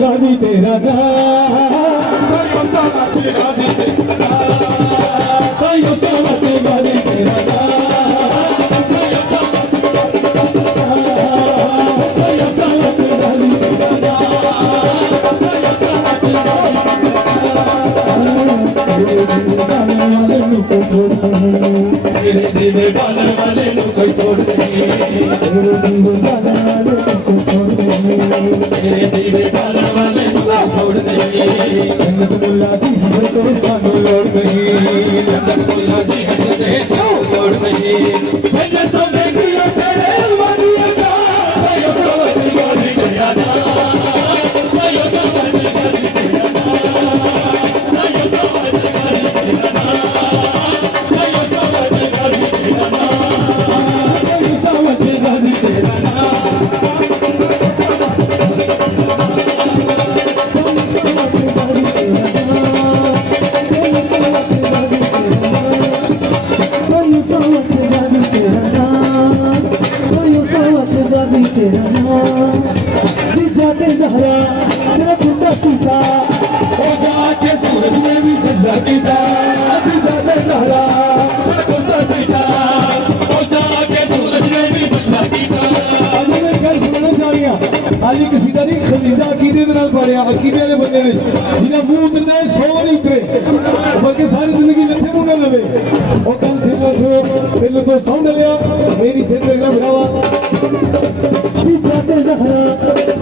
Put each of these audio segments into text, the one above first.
गाजी तेरा नाम यो सावत गाजी तेरा नाम यो सावत गाजी तेरा नाम यो सावत गाजी तेरे दिल डालने वाले नु कोई छोड़ नहीं तेरे दिल डालने वाले नु कोई छोड़ नहीं तेरे दिल डालने वाले नु कोई छोड़ नहीं जन्नत मुल्ला दी हसन को सानू लोड़ नहीं जन्नत मुल्ला दी हसन दे सानू लोड़ नहीं जन्नत तो महंगी तेरे वाली का यो सावत गाजी तेरा नाम यो सावत गाजी तेरा नाम यो सावत गाजी तेरा नाम यो सावत गाजी तेरा नाम यो सावत गाजी तेरा नाम ज़हरा तेरा कुत्ता सीता ओ जाके सूरज ने भी सजदा कीता ज़ाते ज़हरा तेरा कुत्ता सीता ओ जाके सूरज ने भी सजदा कीता आज मैं गल सुनना चाह रही हां खाली कसीदा नहीं खलीजा अकीदे दे नाल पढ़िया अकीदे वाले बंदे विच जिन्हां मुंह उतरदा है 100 नहीं उतरे बल्कि सारी जिंदगी नथे मुंह ना लवे ओ कल दिल को सुन लिया मेरी सिर पे ना भरावा ज़ाते ज़हरा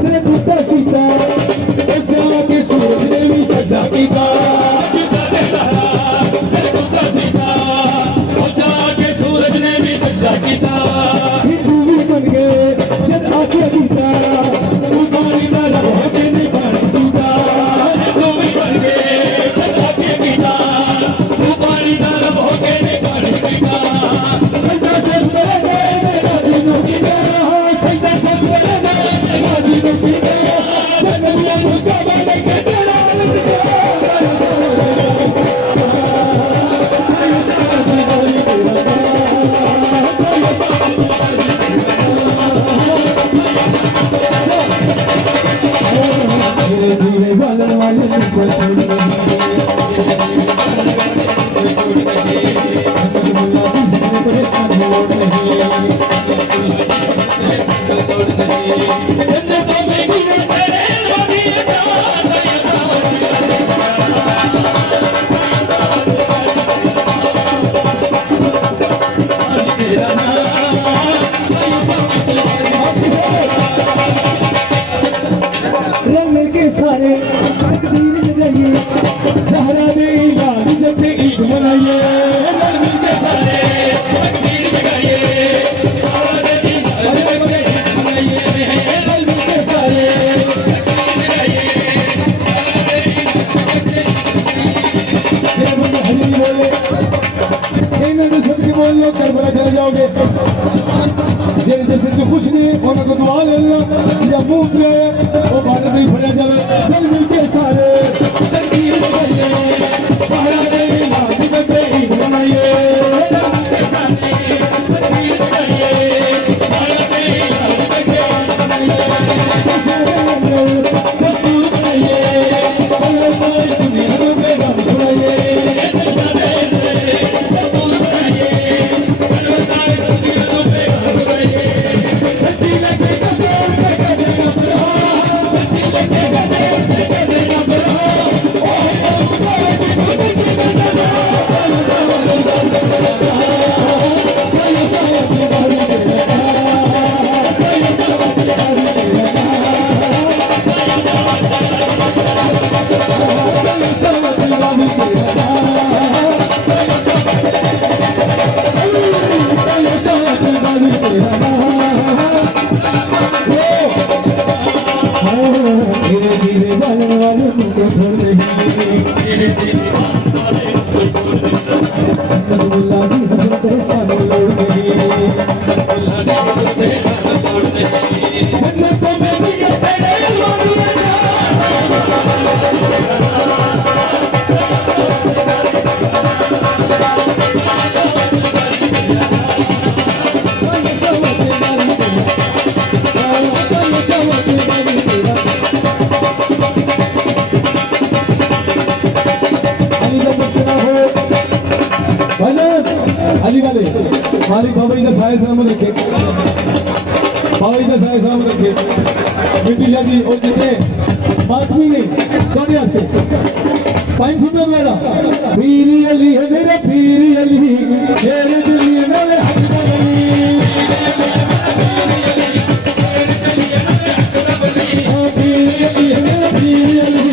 तेरे कुत्ता सीता ऐसे आके सूरज ने भी सजदा कीता ज़ाते ज़हरा तेरे कुत्ता सीता ऐसे आके सूरज ने भी सजदा कीता हिंदू भी बन गए जब आके कीता उतारी ना रब होके नहीं पानी पीता हिंदू भी बन गए जब आके कीता उतारी ना रब होके नहीं पानी पीता सजदा से मेरे मेरा जीनो कीता सजदा से मेरे मेरा जीनो कीता जन्नत मुल्का वाले के तेरा सारे तकदीर जगाइए ज़हरा दे इलाज जब ईद मनाइए रंग के सारे तकदीर जगाइए ज़हरा दे इलाज जब ईद मनाइए रंग के सारे तकदीर जगाइए ज़हरा दे इलाज जब बंदा हजरी बोले इन्होंने सदके बोल लो करबला चले जाओगे जेरे जैसे तो खुश नहीं उन्होंने दुआ ले लो या मुंह उतरे वो भारत नहीं फड़े जावे मिल मिल के सारे तकदीर जगाइए ज़हरा दे इलाज जब ईद मनाइए रंग के सारे तकदीर जगाइए ज़हरा दे इलाज जब ईद मनाइए दस्तूर बनाइए सल्लल्लाहु दुनिया में पैगाम सुनाइए दस्तूर बनाइए सल्लल्लाहु दुनिया में पैगाम सुनाइए सच्ची लगे कदर पे कदर ना करो सच्ची लगे कदर पे कदर ना करो मालिक बाबा जी का साया सलामत रखे, बाबा जी का साया सलामत रखे। मिट्टू शाह जी और जितने बातमी ने थोड़े वास्ते 500 वाला पीरी अली है मेरा पीरी अली तेरे दिल मेरे हक दा वली पीरी अली है मेरा पीरी अली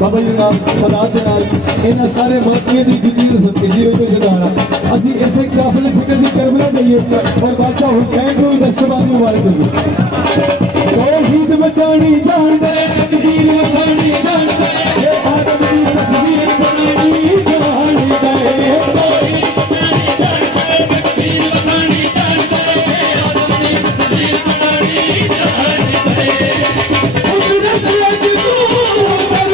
बाबा जी नाल सदात दे नाल इन्हां सारे मातियां दी जुजी सदके जीरो तो जदारा असी ऐसे काफिले फिक्र दी करबला जाइए और बादशाह हुसैन को दस्तबानी मुबारक दे तौहीद बचानी जान दे तकदीर वसानी जान दे ये आदम दी तस्वीर बनानी जान दे तौहीद बचानी जान दे तकदीर वसानी जान दे ये आदम दी तस्वीर बनानी जान दे कुदरत लग तू सब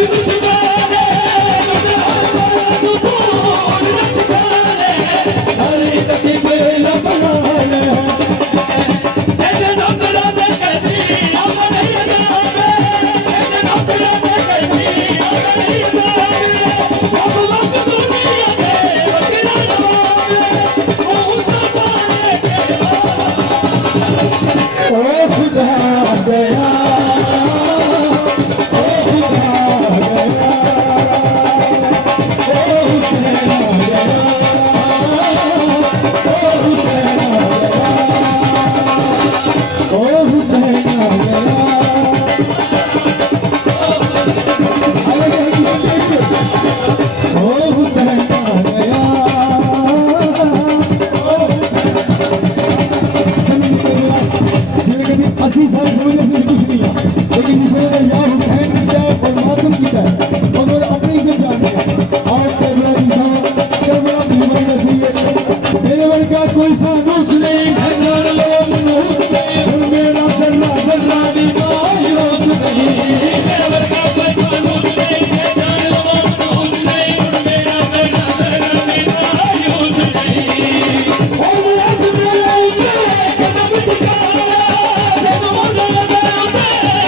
कोई फानूस नहीं है जान लो मनहूस नहीं मेरा जर्रा जर्रा भी मायूस नहीं मेरा वर्गा कोई फानूस नहीं है जान लो मनहूस नहीं मेरा जर्रा जर्रा भी मायूस नहीं और आज मेरे कदम टिकाया जब मोड़ा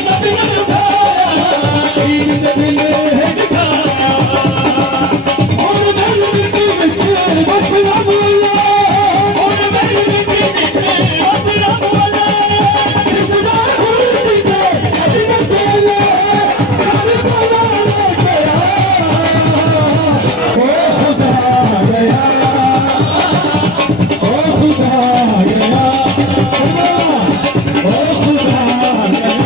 नबी ने उठाया ईद दे दिल है दिखाया और मेरे दिल विच वसना बोला और मेरे दिल विच वसना बोला किसदा हुई दे अदिन चले रब बोला ले गया ओ खुदा गया ओ खुदा गया ओ खुदा गया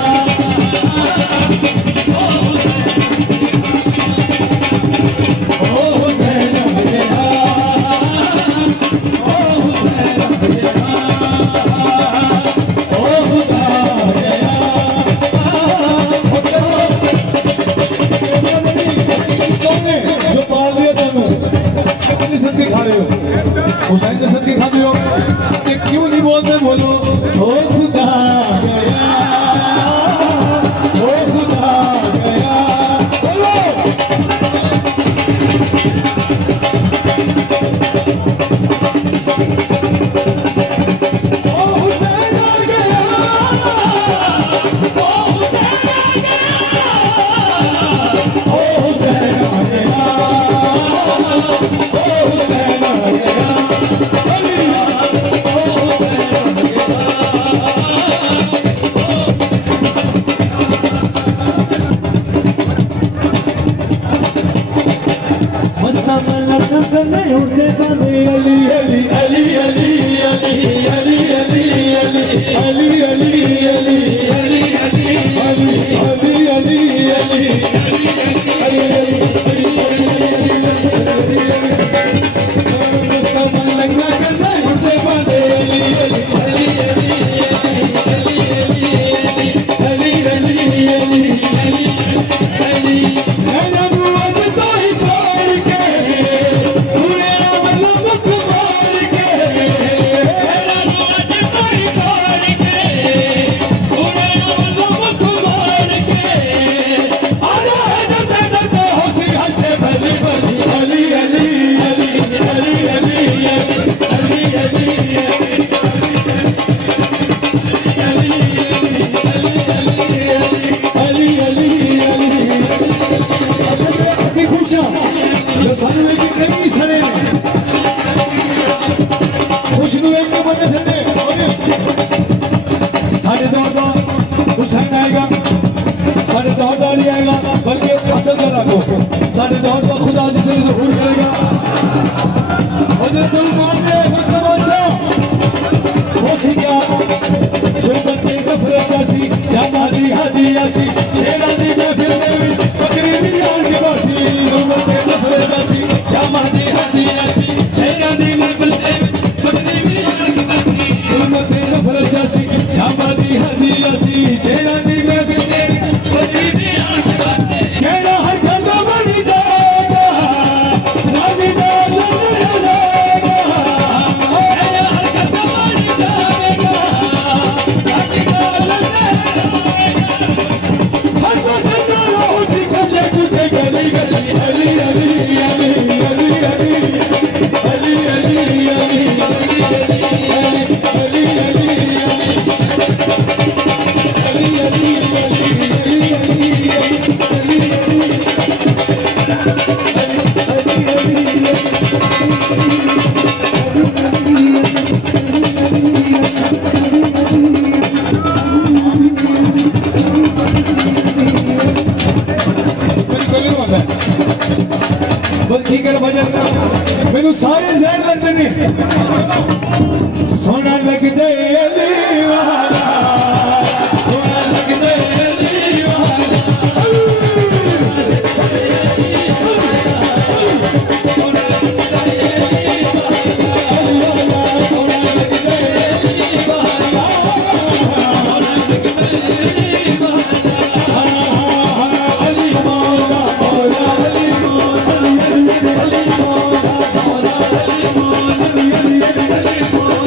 ओ हुसैन गया ओ हुसैन गया ओ खुदा गया जो पाल दिया तेनू कितनी सदके खा रहे हो हुसैन से सदके खाते हो कि क्यों नहीं बोलते बोलो ओ खुदा गया ओ खुदा गया बोलो ओ हुसैन गया ओ हुसैन गया ओ हुसैन गया ओ हुसैन गया अली ओ हुसैन गया मस्ता मलक करने उड़ते बने अली अली अली अली अली अली अली अली अली अली अली अली अली अली अली अली अली मस्ता मलक करने उड़ते बने अली अली अली अली अली अली अली अली अली अली मैंने रुआत तो ही छोड़ के पूरे अमल मुख मार के मैंने रुआत तो ही छोड़ के पूरे अमल मुख मार के आजा है डरते डरते हंसी हंसे भली भली अली अली अली अली अली अली अली अली अली ਅਸੀਂ ਖੁਸ਼ਾਂ ਜੋ ਸਾਨੂੰ ਇਹ ਕਈ ਸਨੇ ਖੁਸ਼ ਨੂੰ ਇੱਕ ਬੰਦੇ ਸਨੇ ਸਾਡੇ ਦੌਰ ਦਾ ਹੁਸੈਨ ਆਏਗਾ ਸਾਡੇ ਦੌਰ ਦਾ ਅਲੀ ਆਏਗਾ ਬਲਕਿ ਅਸਲ ਦਾ ਰੱਖੋ ਸਾਡੇ ਦੌਰ ਦਾ ਖੁਦਾ ਜਿਸ ਨੂੰ ਜ਼ਹੂਰ ਕਰੇਗਾ ਹਜ਼ਰਤ ਮਾਨੇ ਵਕਤ ਬਾਦਸ਼ਾਹ ਉਹ ਸੀ ਕਿਆ ਸੁਲਤਾਨ ਦੇ ਗਫਰਤ ਸੀ ਜਾਂ ਮਾਦੀ ਹਦੀਆ ਸੀ ਸ਼ੇਰਾਂ ਦੀ ਮਹਿਫਿਲ ਦੇ ਵਿੱਚ ਬੱਕਰੀ ਦੀ ਜਾਨ ਕੇ ਵਾਸੀ ਉਮਤ ਦੇ ਗਫਰਤ ਸੀ ਜਾਂ ਮਾਦੀ ਹਦੀਆ ਸੀ ਸ਼ੇਰਾਂ ਦੀ ਮਹਿਫਿਲ ਦੇ ਵਿੱਚ ਬੱਕਰੀ ਦੀ ਜਾਨ ਕੇ ਵਾਸੀ ਉਮਤ ਦੇ ਗਫਰਤ ਸੀ ਜਾਂ ਮਾਦੀ ਹਦੀਆ ਸੀ ਸ਼ੇਰਾਂ ਦੀ ਮਹਿਫਿਲ ਦੇ ਵਿੱਚ ਬੱਕਰੀ ਦੀ ਜਾਨ ਕੇ ਵਾਸੀ ਕਿਹੜਾ ਹਰ ਖੰਡਾ ਬਣੀ ਜਾਏਗਾ ਰਾਜ਼ੀ ਦਾ ਲੰਗ ਜਾਏਗਾ ਕਿਹੜਾ ਹਰ ਖੰਡਾ ਬਣੀ ਜਾਏਗਾ ਰਾਜ਼ੀ ਦਾ ਲੰਗ हर पासे जाना हो सिखले तुझे गली गली अली अली अली अली अली अली अली अली अली अली अली ठीक है भजन मैनू सारे जहर लगते ने सोना लगदे अली वाला सोना लगदे अली वाला सोना लगदे अली वाला सोना लगदे अली वाला सोना लगदे अली वाला अली मौला मौला अली मौला अली मौला मौला अली मौला अली मौला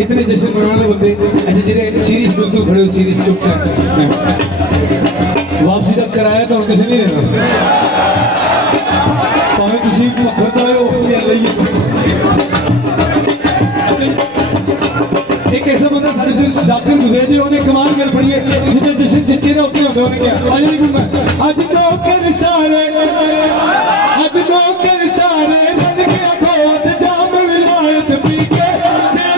इतने जश्न मनाने बंदे अच्छा जेरे सीरीज बिल्कुल खड़े हो सीरीज चुप कर वापसी तक कराया तो किसी नहीं रहना भावे किसी भगवता हो एक ऐसा बंदा साढ़े से शातिर गुजरे जी उन्हें कमाल कर पड़ी है जितने जश्न चेहरे होते होंगे उन्हें क्या आज नहीं घूमना आज नौकर सारे रन के अखौत जाम विलायत पी के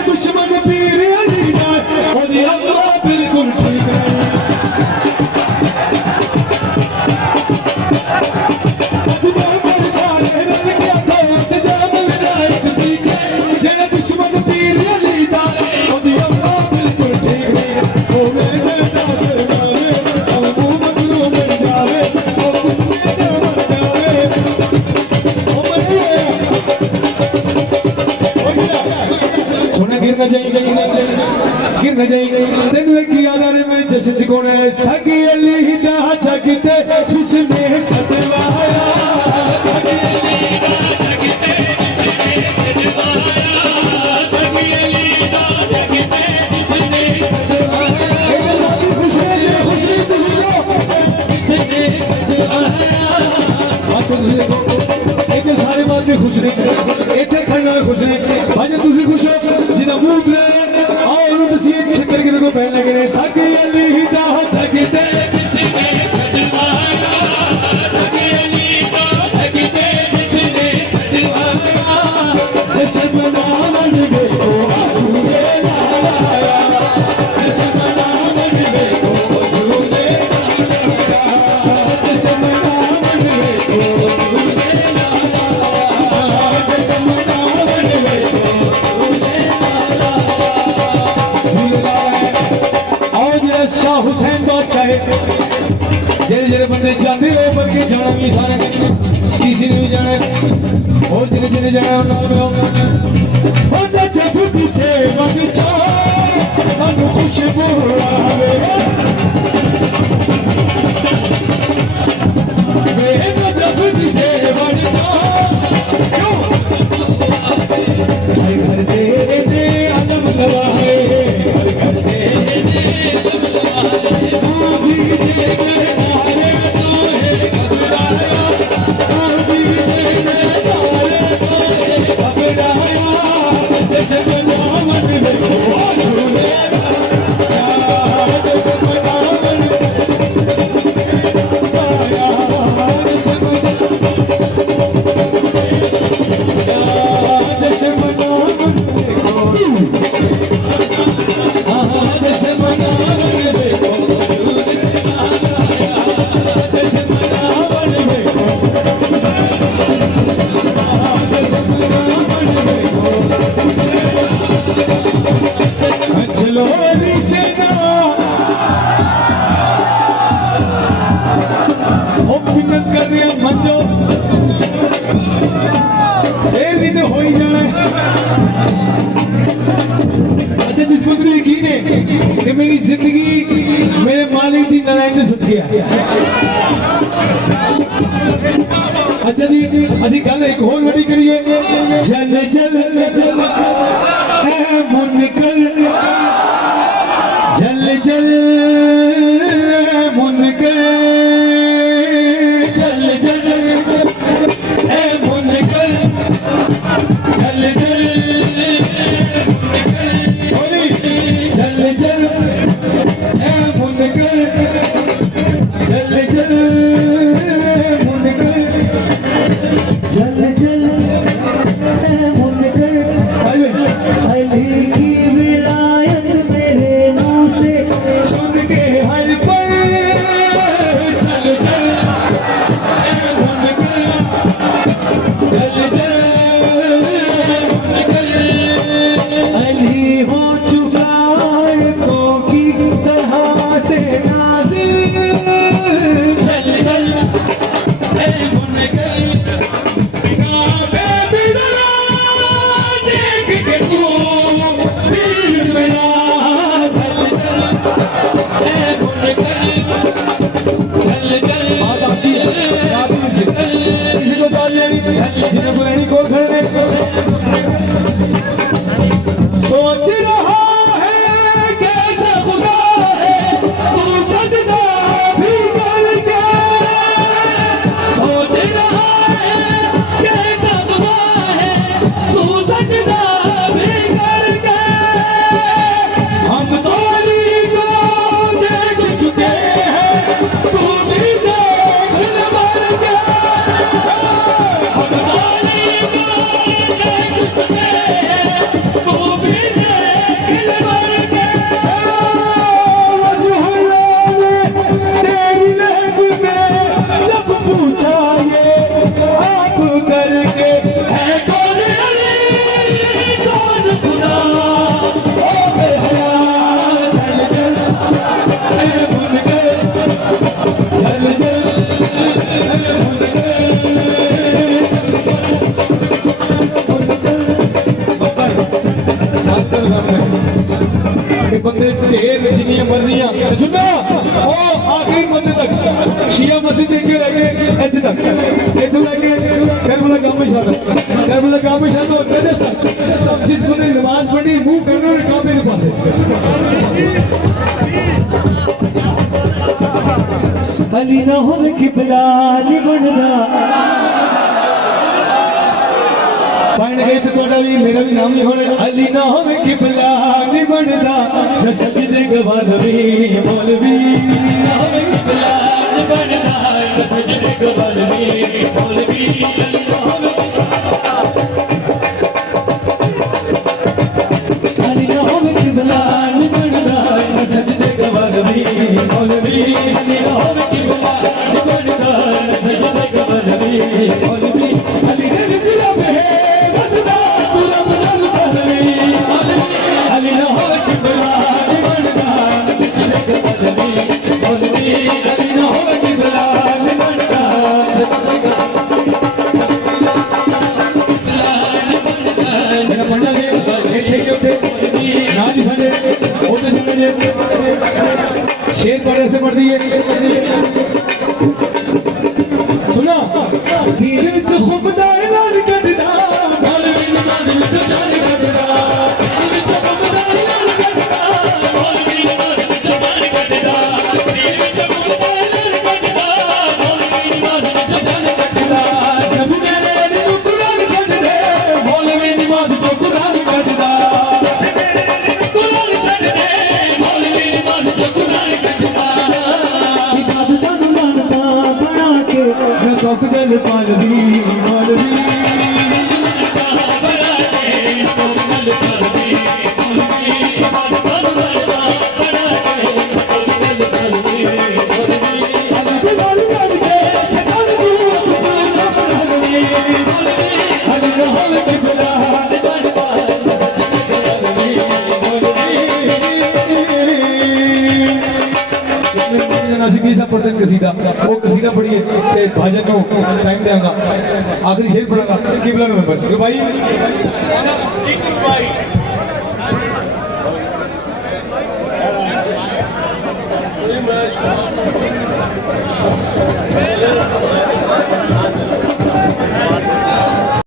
दुश्मन पीर अली नार और अल्लाह बिल्कुल ठीक है आज नौकर सारे रन के अखौत जाम विलायत पी के दुश्मन पीर अली नार और अल्लाह बिल्कुल ठीक है ओ मेरे दास मारे ओ मगरू बन जावे ओ मेरे मर जावे सोना गिर न जाई तेनू एक याद आ रहा मैं जश्न च कौन है सगी अली दा जगते जिसने सदवाया सगी अली दा जगते जिसने सदवाया सगी अली दा जगते जिसने सदवाया खुशी जिसने सदवाया अच्छा तुझे देखो एक सारे बात में खुश नहीं इतने खड़े वाले खुश नहीं भाई तुम खुश हो जिन्हें मुंह उतरे आओ उन्होंने दसिए छक्कर के को पहन लगे ने सगी अली दा जगते जिसने सदवाया सगी अली दा जगते जिसने सदवाया जश्न मनावन देखो झूले लाया जश्न मनावन देखो झूले लाया जश्न मनावन देखो झूले शाह हुसैन बादशाह जेरे जेरे बंदे जाते हो बन के जाना भी सारे किसी ने भी जाना और जिन्हें जिन्हें जाना उन्होंने जब से मन सानू खुशबू आवे जब से मन घर तेरे ने आलम गवाए घर तेरे ने मिन्नत कर रहे हैं मंजो फिर नहीं तो हो ही जाना है। अच्छा जिसको मुझे यकीन है कि मेरी जिंदगी मेरे मालिक की नारायण ने सद गया। अच्छा जी असि गल एक होर वड्डी करिए जल जल ऐ मुनकर जल जल मुनकर जल जल ऐ मुनकर जल जल बोली जल जल ऐ मुनकर जल जल मुनकर जल जल ऐ मुनकर तक शिया मस्जिद देख के रह गए इतने तक इतों लगे करबला काबे शाह तक जिस बंदे नमाज पढ़ी मुंह करना और काबे के पास अली ना होवे किबला नहीं बनदा पढ़ गए तो थोड़ा भी मेरा भी नाम ही होने अली ना होवे किबला नहीं बनदा न सजदे गवाह नबी मौलवी ना होवे किबला नहीं बनदा न सजदे गवाह नबी मौलवी अली ना होवे अली ना होवे किबला नहीं बनदा न सजदे गवाह नबी मौलवी अली ना होवे किबला नहीं बनदा न सजदे गवाह नबी मौलवी अली ने जिला पे बसदा तू रब नाल सहवी अली ना होवे किबला नहीं बनदा न सजदे गवाह नबी मौलवी अली ना होवे किबला नहीं बनदा सजदे गवाह मेरा पंडा ने बैठे के उठे ना जी साडे ओते सुने जे शेर पढ़े से पढ़ दिए सुना दीन विच खुबदा ऐलान करदा मौलवी नमाज विच जान करदा दीन विच खुबदा ऐलान करदा मौलवी नमाज विच जान करदा दीन विच खुबदा ऐलान करदा मौलवी नमाज विच जान करदा नबी मेरे नु कुरान सजदे मौलवी नमाज तो कुरान करदा कुरान सजदे मौलवी नमाज विच कुरान करदा इबादतां नूं मानता बना के मैं कोक दिल पालदी मौलवी कसीदा वो कसीदा पढ़िए भाजन को टाइम देंगा आखिरी शेर पढ़ागा किबला नंबर भाई